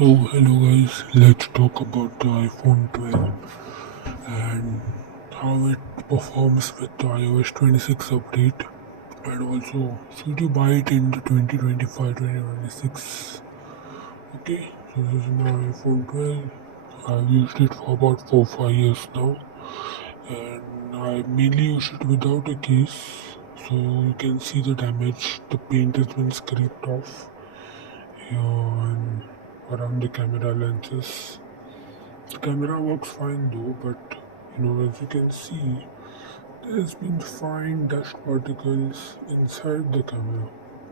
So, hello guys, let's talk about the iPhone 12 and how it performs with the iOS 26 update, and also should you buy it in the 2025-2026. Okay, so this is my iPhone 12. I've used it for about 4-5 years now, and I mainly use it without a case. So you can see the damage, the paint has been scraped off here and around the camera lenses. The camera works fine though, but as you can see, there's been fine dust particles inside the camera.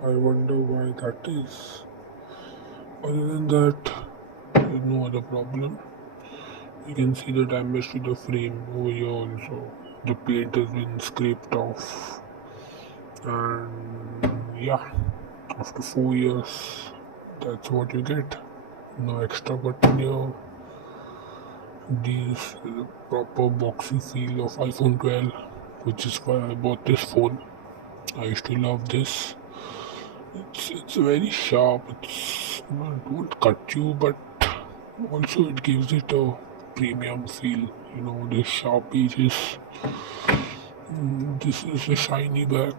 I wonder why that is. Other than that, there's no other problem. You can see the damage to the frame over here also. The paint has been scraped off, and yeah, after 4 years, that's what you get. No extra button here. This is a proper boxy feel of iPhone 12, which is why I bought this phone. I used to love this. It's very sharp. It won't cut you, but also it gives it a premium feel. The sharp edges. This is a shiny back,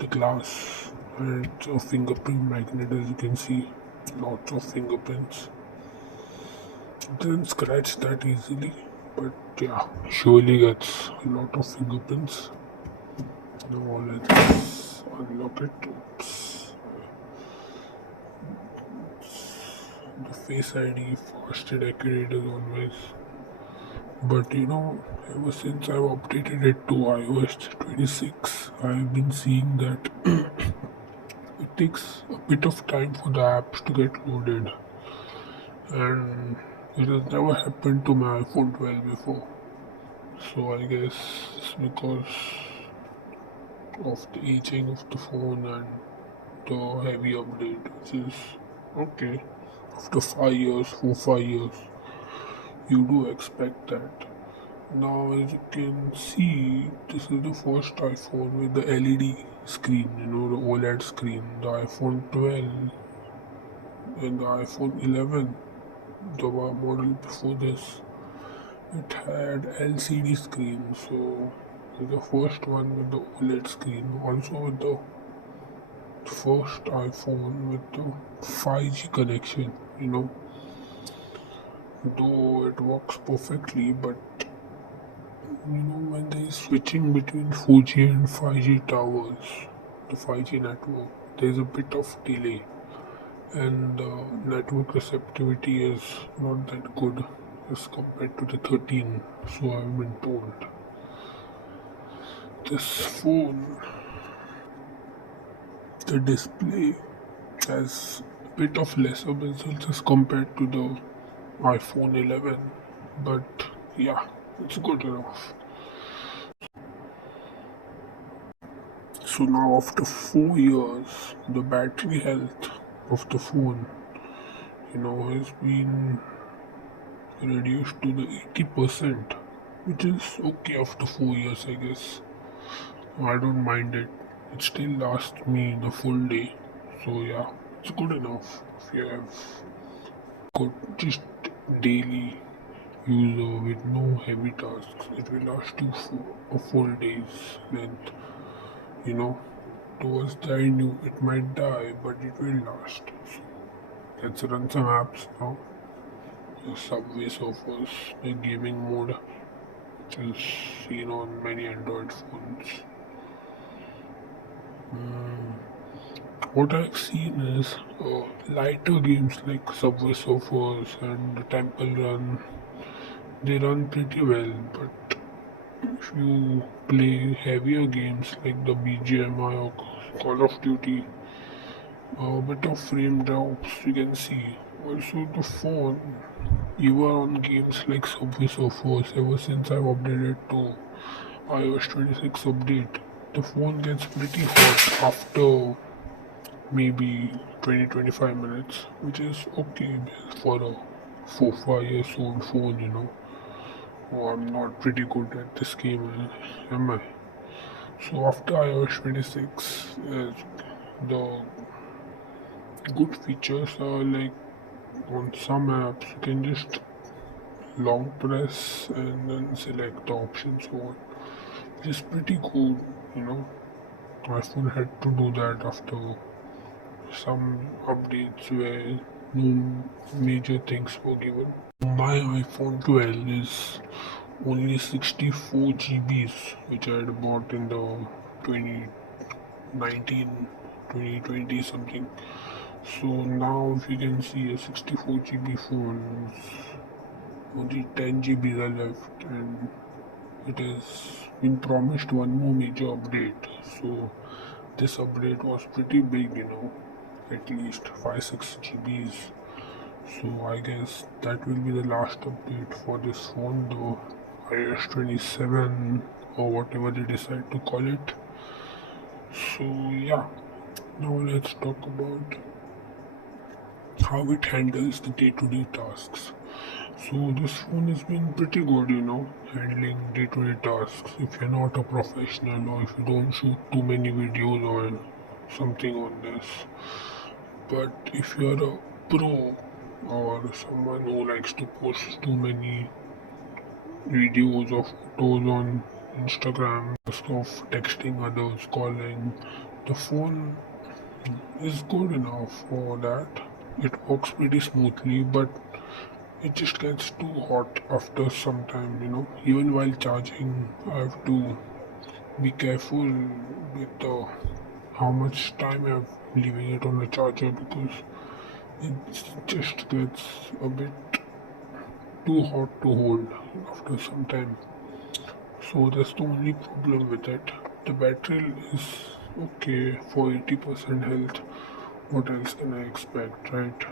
the glass, and it's a fingerprint magnet, as you can see. Lots of fingerprints. It doesn't scratch that easily, but yeah, surely gets a lot of fingerprints. Now let's unlock it. Oops. The Face ID fast and accurate as always. But ever since I've updated it to iOS 26, I've been seeing that it takes a bit of time for the apps to get loaded. And it has never happened to my iPhone 12 before. So I guess it's because of the aging of the phone and the heavy update, which is okay. After 5 years, 4-5 years, you do expect that. Now, as you can see, this is the first iPhone with the LED screen, the OLED screen. The iPhone 12 and the iPhone 11, the model before this, it had LCD screen. So, it's the first one with the OLED screen. Also, with the first iPhone with the 5G connection, though it works perfectly, but when there is switching between 4G and 5G towers, the 5G network, there's a bit of delay, and the network receptivity is not that good as compared to the 13. So I've been told. This phone, the display has a bit of lesser bezels as compared to the iPhone 11, but yeah, it's good enough. So now, after 4 years, the battery health of the phone, has been reduced to the 80%, which is okay after 4 years, I guess. I don't mind it. It still lasts me the full day, so yeah, it's good enough. If you have got just daily user with no heavy tasks, it will last you for a full day's length. You know, towards the end, it might die, but it will last. So let's run some apps now. The Subway Surfers, the gaming mode, which is seen on many Android phones. What I've seen is lighter games like Subway Surfers and the Temple Run. They run pretty well, but if you play heavier games like the BGMI or Call of Duty, a bit of frame drops you can see. Also, the phone, even on games like Subway Surfers, ever since I've updated to iOS 26 update, the phone gets pretty hot after maybe 20-25 minutes, which is okay for a 4-5 years old phone. Oh, I'm not pretty good at this game, am I? So after iOS 26, the good features are like On some apps, you can just long press and then select the options you want, which is pretty cool, you know. iPhone had to do that after some updates where no major things were given. My iPhone 12 is only 64 GBs, which I had bought in the 2019, 2020 something. So now, if you can see, a 64 GB phone, only 10 GBs are left, and it has been promised one more major update. So this update was pretty big, at least 5-6 GBs. So I guess that will be the last update for this phone, the iOS 27 or whatever they decide to call it. So yeah, now let's talk about how it handles the day-to-day tasks. So this phone has been pretty good, handling day-to-day tasks. If you're not a professional or if you don't shoot too many videos or something on this, but if you're a pro or someone who likes to post too many videos or photos on Instagram, of texting others, calling, the phone is good enough for that. It works pretty smoothly, but it just gets too hot after some time, Even while charging, I have to be careful with how much time I'm leaving it on the charger because it just gets a bit too hot to hold after some time. So that's the only problem with it. The battery is okay for 80% health. What else can I expect, right?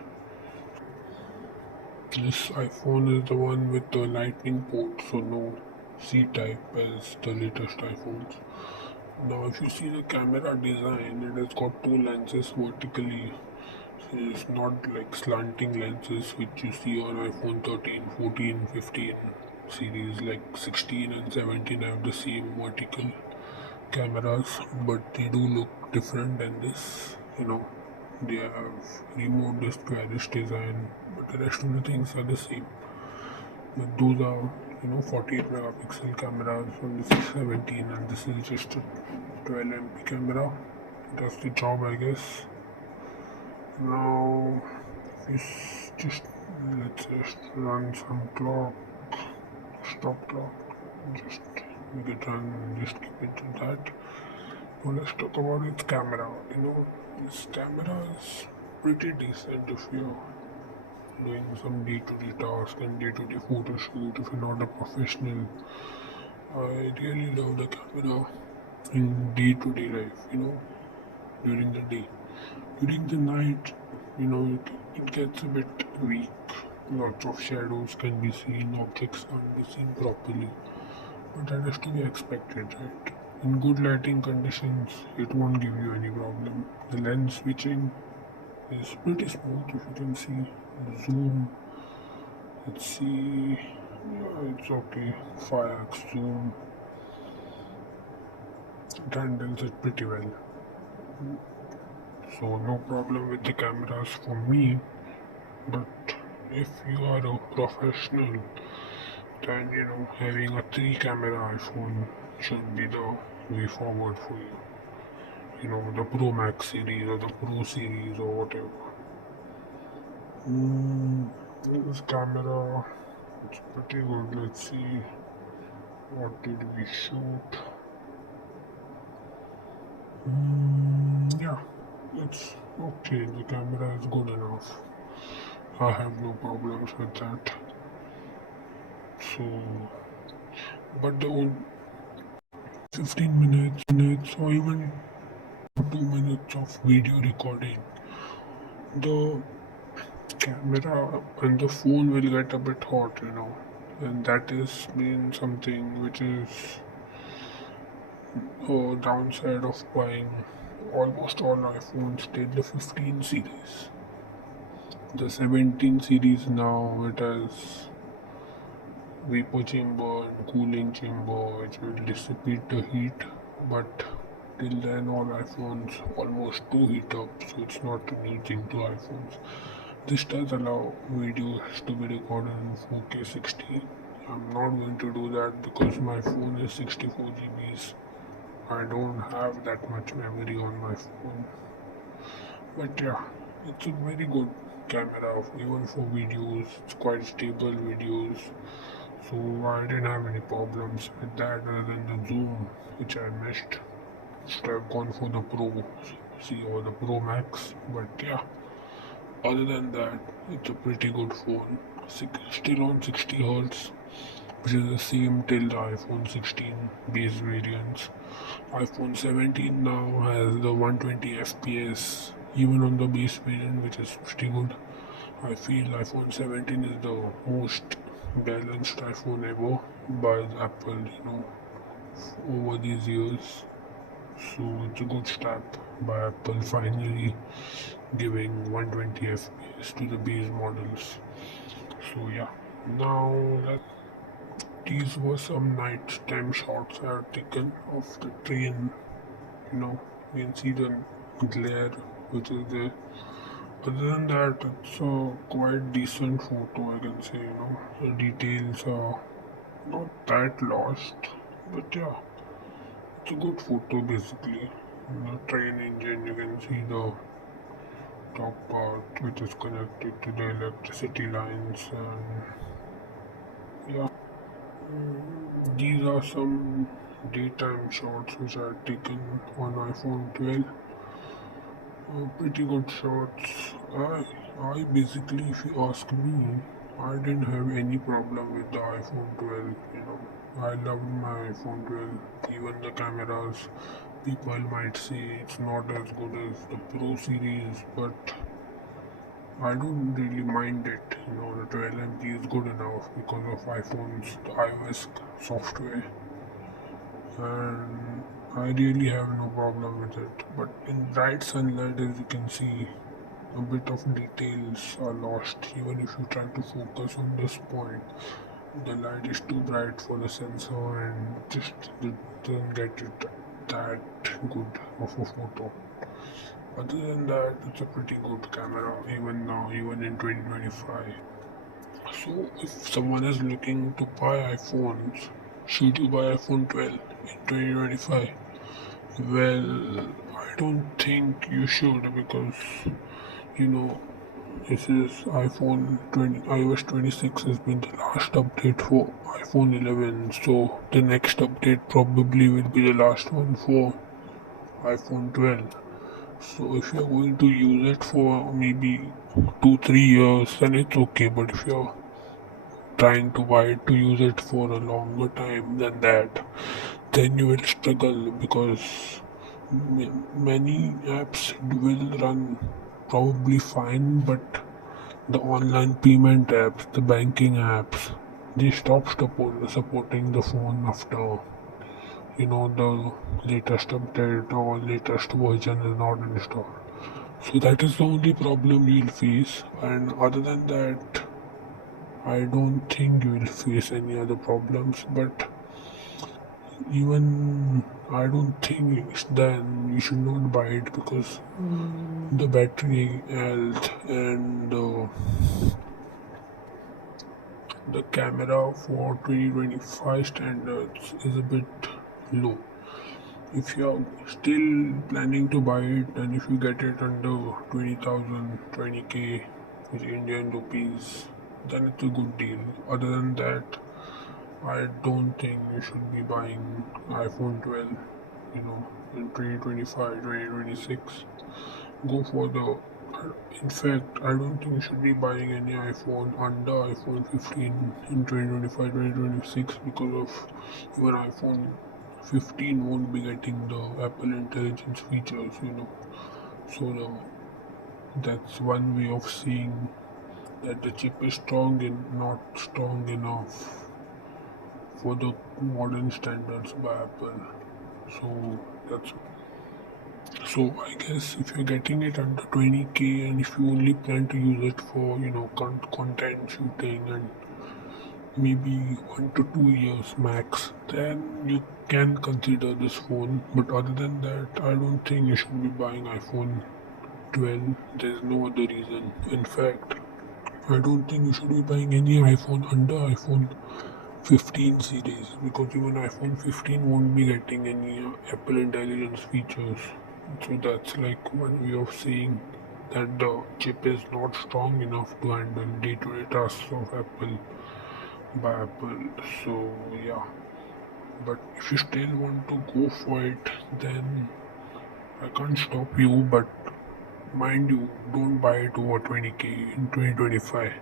This iPhone is the one with the lightning port, so no C type as the latest iPhones. Now, if you see the camera design, it has got two lenses vertically. So it's not like slanting lenses which you see on iPhone 13, 14, 15 series, like 16 and 17 have the same vertical cameras, but they do look different than this. They have removed this squarish design, but the rest of the things are the same. But those are, 48 megapixel cameras, and this is 17, and this is just a 12 MP camera. Does the job, I guess. Now, just let's just run some clock, stop clock, just make it run, just keep it to that. Now let's talk about its camera. This camera is pretty decent if you're doing some day-to-day task and day-to-day photo shoot. If you're not a professional, I really love the camera in day-to-day life. During the day. During the night, it gets a bit weak. Lots of shadows can be seen, objects can't be seen properly. But that is to be expected, right? In good lighting conditions, it won't give you any problem. The lens switching is pretty smooth if you can see. Zoom, let's see, yeah, it's okay. 5x zoom, it handles it pretty well. So, no problem with the cameras for me. But if you are a professional, then having a three camera iPhone should be the way forward for you. The Pro Max series or the Pro series or whatever. This camera, it's pretty good. Let's see, what did we shoot? Yeah, it's okay. The camera is good enough. I have no problems with that. So, but the 15 minutes or even 2 minutes of video recording, the camera and the phone will get a bit hot, and that is been something which is a downside of buying almost all iPhones till the 15 series. The 17 series now it has vapor chamber and cooling chamber which will dissipate the heat, but till then all iPhones almost do heat up, so it's not a new thing to iPhones. This does allow videos to be recorded in 4K 60. I'm not going to do that because my phone is 64 GBs. I don't have that much memory on my phone. But yeah, it's a very good camera even for videos. It's quite stable videos. So I didn't have any problems with that other than the zoom which I missed. Should have gone for the Pro C or the Pro Max. But yeah, other than that, it's a pretty good phone. Still on 60 Hz, which is the same till the iPhone 16 base variants. iPhone 17 now has the 120 FPS, even on the base variant, which is pretty good. I feel iPhone 17 is the most balanced iPhone ever by Apple, over these years. So it's a good step by Apple finally giving 120 FPS to the base models. So yeah, now these were some nighttime shots I had taken of the train. You can see the glare which is there. Other than that, it's a quite decent photo, I can say. The details are not that lost, but yeah, it's a good photo basically. The train engine, you can see the top part which is connected to the electricity lines, and yeah, these are some daytime shots which are taken on iPhone 12. Pretty good shots. I basically, if you ask me, I didn't have any problem with the iPhone 12. I loved my iPhone 12. Even the cameras, people might say it's not as good as the Pro series, but I don't really mind it. The 12 MP is good enough because of iPhone's the iOS software, and I really have no problem with it. But in bright sunlight, as you can see, a bit of details are lost. Even if you try to focus on this point, the light is too bright for the sensor and just it doesn't get it that good of a photo. Other than that, it's a pretty good camera even now, even in 2025. So, if someone is looking to buy iPhones, should you buy iPhone 12 in 2025? Well, I don't think you should because you know this is iPhone 20, iOS 26 has been the last update for iPhone 11, so the next update probably will be the last one for iPhone 12. So if you're going to use it for maybe 2 3 years, then it's okay. But if you're trying to buy it to use it for a longer time than that, then you will struggle because many apps will run probably fine, but the online payment apps, the banking apps, they stopped supporting the phone after the latest update or latest version is not installed. So that is the only problem you'll face, and other than that, I don't think you will face any other problems. But even I don't think then you should not buy it because the battery health and the camera for 2025 standards is a bit low. If you're still planning to buy it and if you get it under 20,000, 20K with Indian rupees, then it's a good deal. Other than that, I don't think you should be buying iPhone 12, in 2025, 2026. Go for the. In fact, I don't think you should be buying any iPhone under iPhone 15 in 2025, 2026 because of even iPhone 15 won't be getting the Apple Intelligence features. So that's one way of seeing that the chip is strong and not strong enough for the modern standards by Apple. So that's so I guess if you're getting it under 20K and if you only plan to use it for content shooting and maybe 1 to 2 years max, then you can consider this phone. But other than that, I don't think you should be buying iPhone 12. There's no other reason. In fact, I don't think you should be buying any iPhone under iPhone 15 series because even iPhone 15 won't be getting any Apple Intelligence features. So that's like one way of saying that the chip is not strong enough to handle day-to-day tasks of Apple by Apple. So yeah, but if you still want to go for it, then I can't stop you. But mind you, don't buy it over 20k in 2025.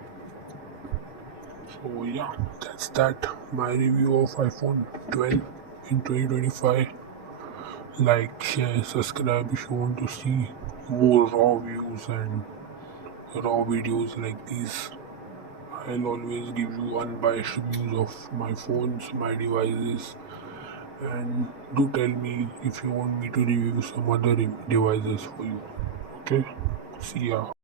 So yeah, that's that. My review of iPhone 12 in 2025. Like, share, subscribe if you want to see more raw views and raw videos like these. I'll always give you unbiased reviews of my phones, my devices, and do tell me if you want me to review some other devices for you. Okay? See ya.